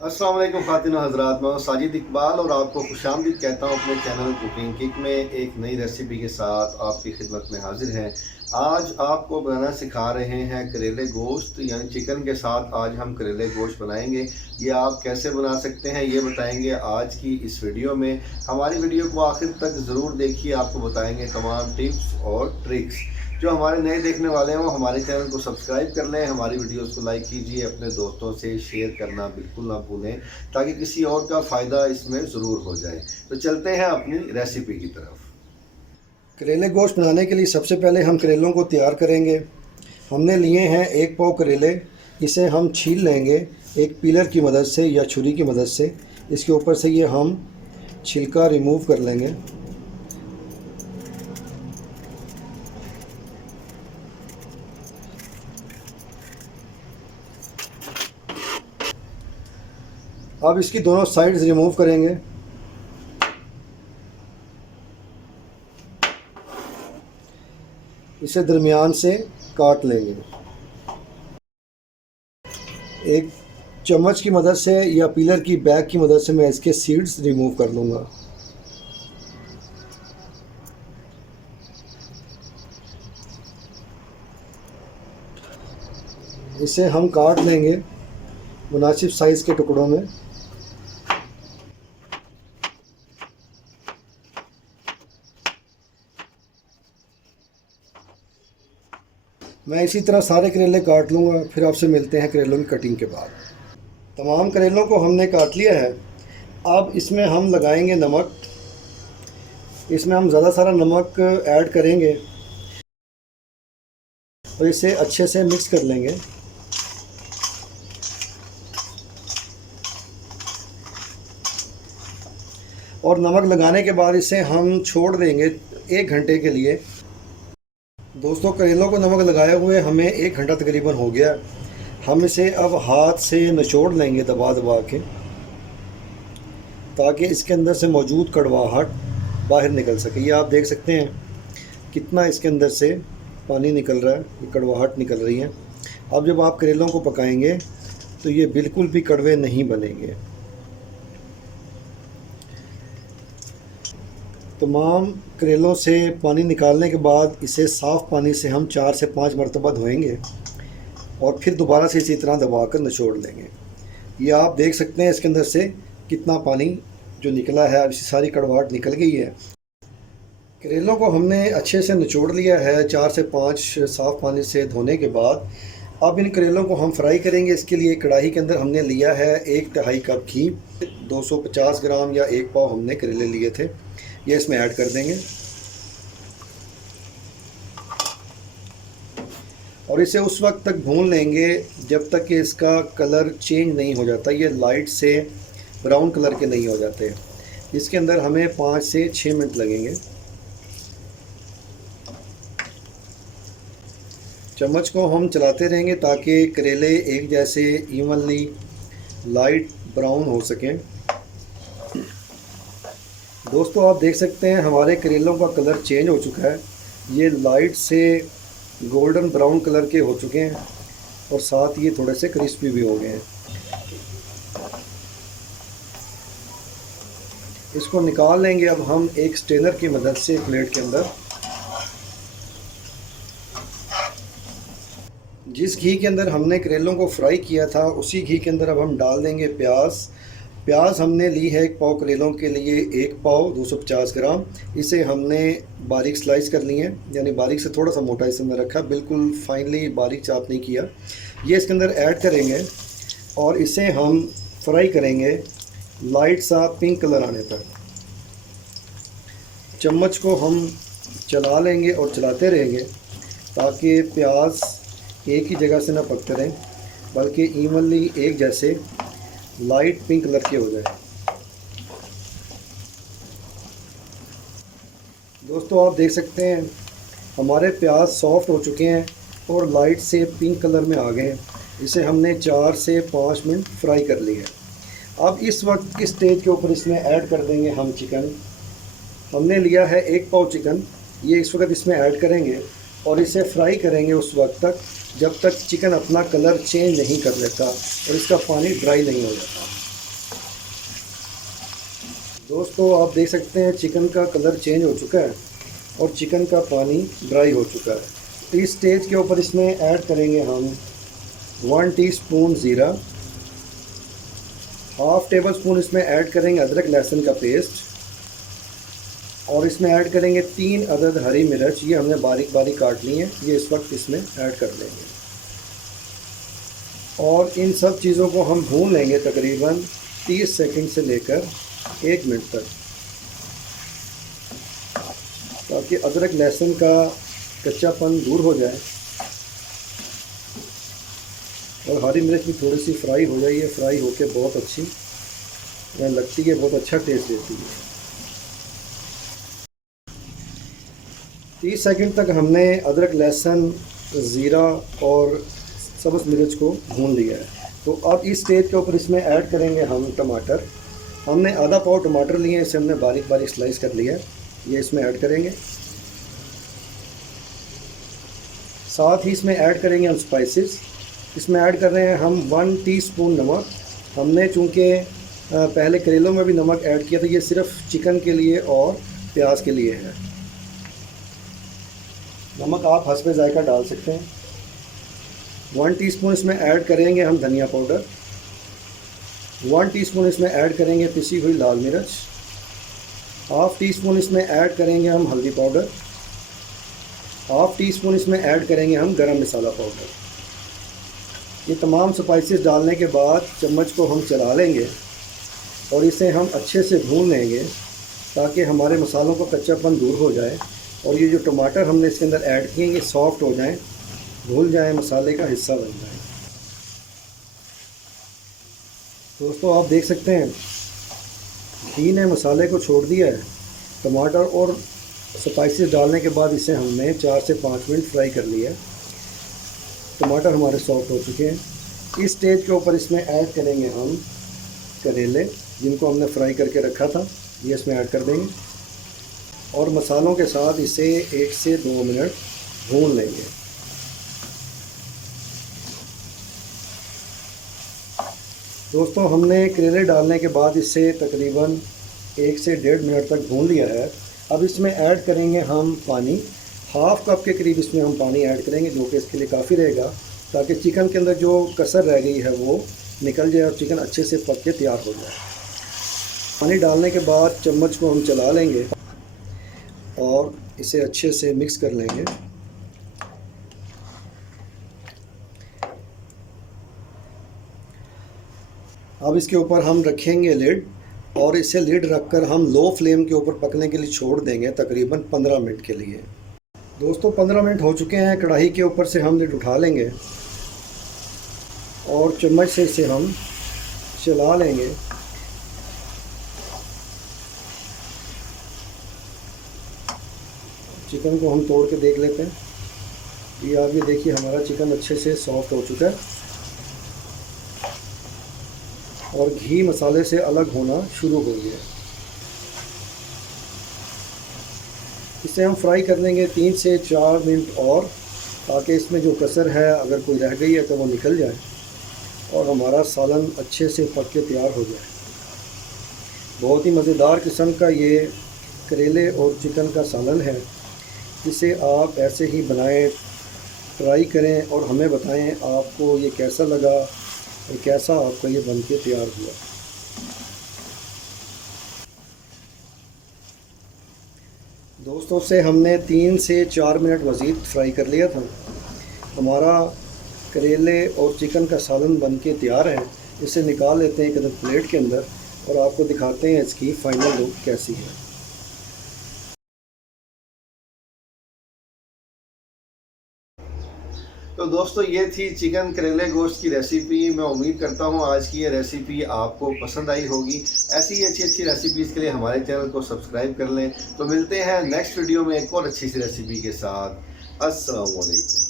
अस्सलाम वालेकुम ख़ातिन हज़रात, मैं साजिद इकबाल और आपको खुशामदीद कहता हूँ अपने चैनल कुकिंग किक में एक नई रेसिपी के साथ आपकी खिदमत में हाजिर हैं। आज आपको बनाना सिखा रहे हैं करेले गोश्त, यानी चिकन के साथ आज हम करेले गोश्त बनाएंगे। ये आप कैसे बना सकते हैं ये बताएंगे आज की इस वीडियो में। हमारी वीडियो को आखिर तक ज़रूर देखिए, आपको बताएंगे तमाम टिप्स और ट्रिक्स। जो हमारे नए देखने वाले हैं वो हमारे चैनल को सब्सक्राइब कर लें, हमारी वीडियोस को लाइक कीजिए, अपने दोस्तों से शेयर करना बिल्कुल ना भूलें ताकि किसी और का फ़ायदा इसमें ज़रूर हो जाए। तो चलते हैं अपनी रेसिपी की तरफ। करेले गोश्त बनाने के लिए सबसे पहले हम करेलों को तैयार करेंगे। हमने लिए हैं 1 पाव करेले। इसे हम छील लेंगे एक पीलर की मदद से या छुरी की मदद से। इसके ऊपर से ये हम छिलका रिमूव कर लेंगे। अब इसकी दोनों साइड्स रिमूव करेंगे। इसे दरमियान से काट लेंगे। एक चम्मच की मदद से या पीलर की बैग की मदद से मैं इसके सीड्स रिमूव कर लूँगा। इसे हम काट लेंगे मुनासिब साइज़ के टुकड़ों में। मैं इसी तरह सारे करेले काट लूँगा, फिर आपसे मिलते हैं करेलों की कटिंग के बाद। तमाम करेलों को हमने काट लिया है। अब इसमें हम लगाएंगे नमक। इसमें हम ज़्यादा सारा नमक ऐड करेंगे और इसे अच्छे से मिक्स कर लेंगे। और नमक लगाने के बाद इसे हम छोड़ देंगे 1 घंटे के लिए। दोस्तों, करेलों को नमक लगाए हुए हमें 1 घंटा तकरीबन हो गया। हम इसे अब हाथ से निचोड़ लेंगे दबा दबा के, ताकि इसके अंदर से मौजूद कड़वाहट बाहर निकल सके। ये आप देख सकते हैं कितना इसके अंदर से पानी निकल रहा है, ये कड़वाहट निकल रही है। अब जब आप करेलों को पकाएंगे तो ये बिल्कुल भी कड़वे नहीं बनेंगे। तमाम करेलों से पानी निकालने के बाद इसे साफ़ पानी से हम 4 से 5 मरतबा धोएंगे और फिर दोबारा से इसी तरह दबाकर निचोड़ लेंगे। ये आप देख सकते हैं इसके अंदर से कितना पानी जो निकला है। अब इसी सारी कड़वाहट निकल गई है। करेलों को हमने अच्छे से निचोड़ लिया है 4 से 5 साफ़ पानी से धोने के बाद। अब इन करेलों को हम फ्राई करेंगे। इसके लिए कढ़ाई के अंदर हमने लिया है 1/2 कप घी, 250 ग्राम या 1 पाव हमने करेले लिए थे, ये इसमें ऐड कर देंगे और इसे उस वक्त तक भून लेंगे जब तक कि इसका कलर चेंज नहीं हो जाता, ये लाइट से ब्राउन कलर के नहीं हो जाते। इसके अंदर हमें 5 से 6 मिनट लगेंगे। चम्मच को हम चलाते रहेंगे ताकि करेले एक जैसे इवनली लाइट ब्राउन हो सकें। दोस्तों, आप देख सकते हैं हमारे करेलों का कलर चेंज हो चुका है। ये लाइट से गोल्डन ब्राउन कलर के हो चुके हैं और साथ ये थोड़े से क्रिस्पी भी हो गए हैं। इसको निकाल लेंगे अब हम एक स्ट्रेनर की मदद से प्लेट के अंदर। जिस घी के अंदर हमने करेलों को फ्राई किया था उसी घी के अंदर अब हम डाल देंगे प्याज। प्याज हमने ली है 1 पाव करेलों के लिए 1 पाव 250 ग्राम। इसे हमने बारीक स्लाइस कर ली है, यानी बारीक से थोड़ा सा मोटा इसे में रखा, बिल्कुल फाइनली बारीक चॉप नहीं किया। ये इसके अंदर ऐड करेंगे और इसे हम फ्राई करेंगे लाइट सा पिंक कलर आने तक। चम्मच को हम चला लेंगे और चलाते रहेंगे ताकि प्याज एक ही जगह से ना पकते रहें, बल्कि इवनली एक जैसे लाइट पिंक कलर के हो जाए। दोस्तों, आप देख सकते हैं हमारे प्याज सॉफ्ट हो चुके हैं और लाइट से पिंक कलर में आ गए हैं। इसे हमने 4 से 5 मिनट फ्राई कर लिया है। अब इस वक्त की स्टेज के ऊपर इसमें ऐड कर देंगे हम चिकन। हमने लिया है 1 पाव चिकन, ये इस वक्त इसमें ऐड करेंगे और इसे फ्राई करेंगे उस वक्त तक जब तक चिकन अपना कलर चेंज नहीं कर लेता और इसका पानी ड्राई नहीं हो जाता। दोस्तों आप देख सकते हैं चिकन का कलर चेंज हो चुका है और चिकन का पानी ड्राई हो चुका है। तो इस स्टेज के ऊपर इसमें ऐड करेंगे हम 1 टीस्पून ज़ीरा, हाफ़ टेबल स्पून इसमें ऐड करेंगे अदरक लहसुन का पेस्ट और इसमें ऐड करेंगे 3 अदद हरी मिर्च, ये हमने बारीक बारीक काट ली हैं, ये इस वक्त इसमें ऐड कर देंगे। और इन सब चीज़ों को हम भून लेंगे तकरीबन 30 सेकंड से लेकर 1 मिनट तक, ताकि अदरक लहसुन का कच्चापन दूर हो जाए और हरी मिर्च भी थोड़ी सी फ्राई हो जाए। ये फ्राई होके बहुत अच्छी लगती है, बहुत अच्छा टेस्ट देती है। 30 सेकंड तक हमने अदरक लहसुन ज़ीरा और सब्ज़ मिर्च को भून लिया है। तो अब इस स्टेज के ऊपर इसमें ऐड करेंगे हम टमाटर। हमने आधा पाव टमाटर लिए हैं, इसे हमने बारीक बारीक स्लाइस कर लिया है, ये इसमें ऐड करेंगे। साथ ही इसमें ऐड करेंगे हम स्पाइसेस। इसमें ऐड कर रहे हैं हम 1 टीस्पून नमक। हमने चूँकि पहले करेलों में भी नमक ऐड किया था, ये सिर्फ चिकन के लिए और प्याज के लिए है। नमक आप हस्बे जायका डाल सकते हैं। 1 टीस्पून इसमें ऐड करेंगे हम धनिया पाउडर। 1 टीस्पून इसमें ऐड करेंगे पिसी हुई लाल मिर्च। हाफ़ टीस्पून इसमें ऐड करेंगे हम हल्दी पाउडर। हाफ़ टीस्पून इसमें ऐड करेंगे हम गरम मसाला पाउडर। ये तमाम स्पाइसेस डालने के बाद चम्मच को हम चला लेंगे और इसे हम अच्छे से भून लेंगे ताकि हमारे मसालों का कच्चापन दूर हो जाए और ये जो टमाटर हमने इसके अंदर ऐड किए ये सॉफ्ट हो जाएं, घुल जाए, मसाले का हिस्सा बन जाए। दोस्तों आप देख सकते हैं घी ने मसाले को छोड़ दिया है। टमाटर और स्पाइसेस डालने के बाद इसे हमने 4 से 5 मिनट फ्राई कर लिया। टमाटर हमारे सॉफ्ट हो चुके हैं। इस स्टेज के ऊपर इसमें ऐड करेंगे हम करेले जिनको हमने फ्राई करके रखा था, ये इसमें ऐड कर देंगे और मसालों के साथ इसे 1 से 2 मिनट भून लेंगे। दोस्तों हमने करेले डालने के बाद इसे तकरीबन 1 से 1.5 मिनट तक भून लिया है। अब इसमें ऐड करेंगे हम पानी। हाफ़ कप के करीब इसमें हम पानी ऐड करेंगे, जो कि इसके लिए काफ़ी रहेगा ताकि चिकन के अंदर जो कसर रह गई है वो निकल जाए और चिकन अच्छे से पक के तैयार हो जाए। पानी डालने के बाद चम्मच को हम चला लेंगे और इसे अच्छे से मिक्स कर लेंगे। अब इसके ऊपर हम रखेंगे लिड और इसे लिड रखकर हम लो फ्लेम के ऊपर पकने के लिए छोड़ देंगे तकरीबन 15 मिनट के लिए। दोस्तों 15 मिनट हो चुके हैं। कढ़ाई के ऊपर से हम लिड उठा लेंगे और चम्मच से इसे हम चला लेंगे। चिकन को हम तोड़ के देख लेते हैं। ये आप ये देखिए हमारा चिकन अच्छे से सॉफ्ट हो चुका है और घी मसाले से अलग होना शुरू हो गया। इसे हम फ्राई कर लेंगे 3 से 4 मिनट और, ताकि इसमें जो कसर है अगर कोई रह गई है तो वो निकल जाए और हमारा सालन अच्छे से पक के तैयार हो जाए। बहुत ही मज़ेदार किस्म का ये करेले और चिकन का सालन है। इसे आप ऐसे ही बनाएं, ट्राई करें और हमें बताएं आपको ये कैसा लगा और कैसा आपका ये बन के तैयार हुआ। दोस्तों से हमने 3 से 4 मिनट मज़ीद फ्राई कर लिया था। हमारा करेले और चिकन का सालन बन के तैयार है। इसे निकाल लेते हैं एक अदद प्लेट के अंदर और आपको दिखाते हैं इसकी फ़ाइनल लुक कैसी है। तो दोस्तों ये थी चिकन करेले गोश्त की रेसिपी। मैं उम्मीद करता हूँ आज की ये रेसिपी आपको पसंद आई होगी। ऐसी ही अच्छी अच्छी रेसिपीज़ के लिए हमारे चैनल को सब्सक्राइब कर लें। तो मिलते हैं नेक्स्ट वीडियो में एक और अच्छी सी रेसिपी के साथ। अस्सलाम वालेकुम।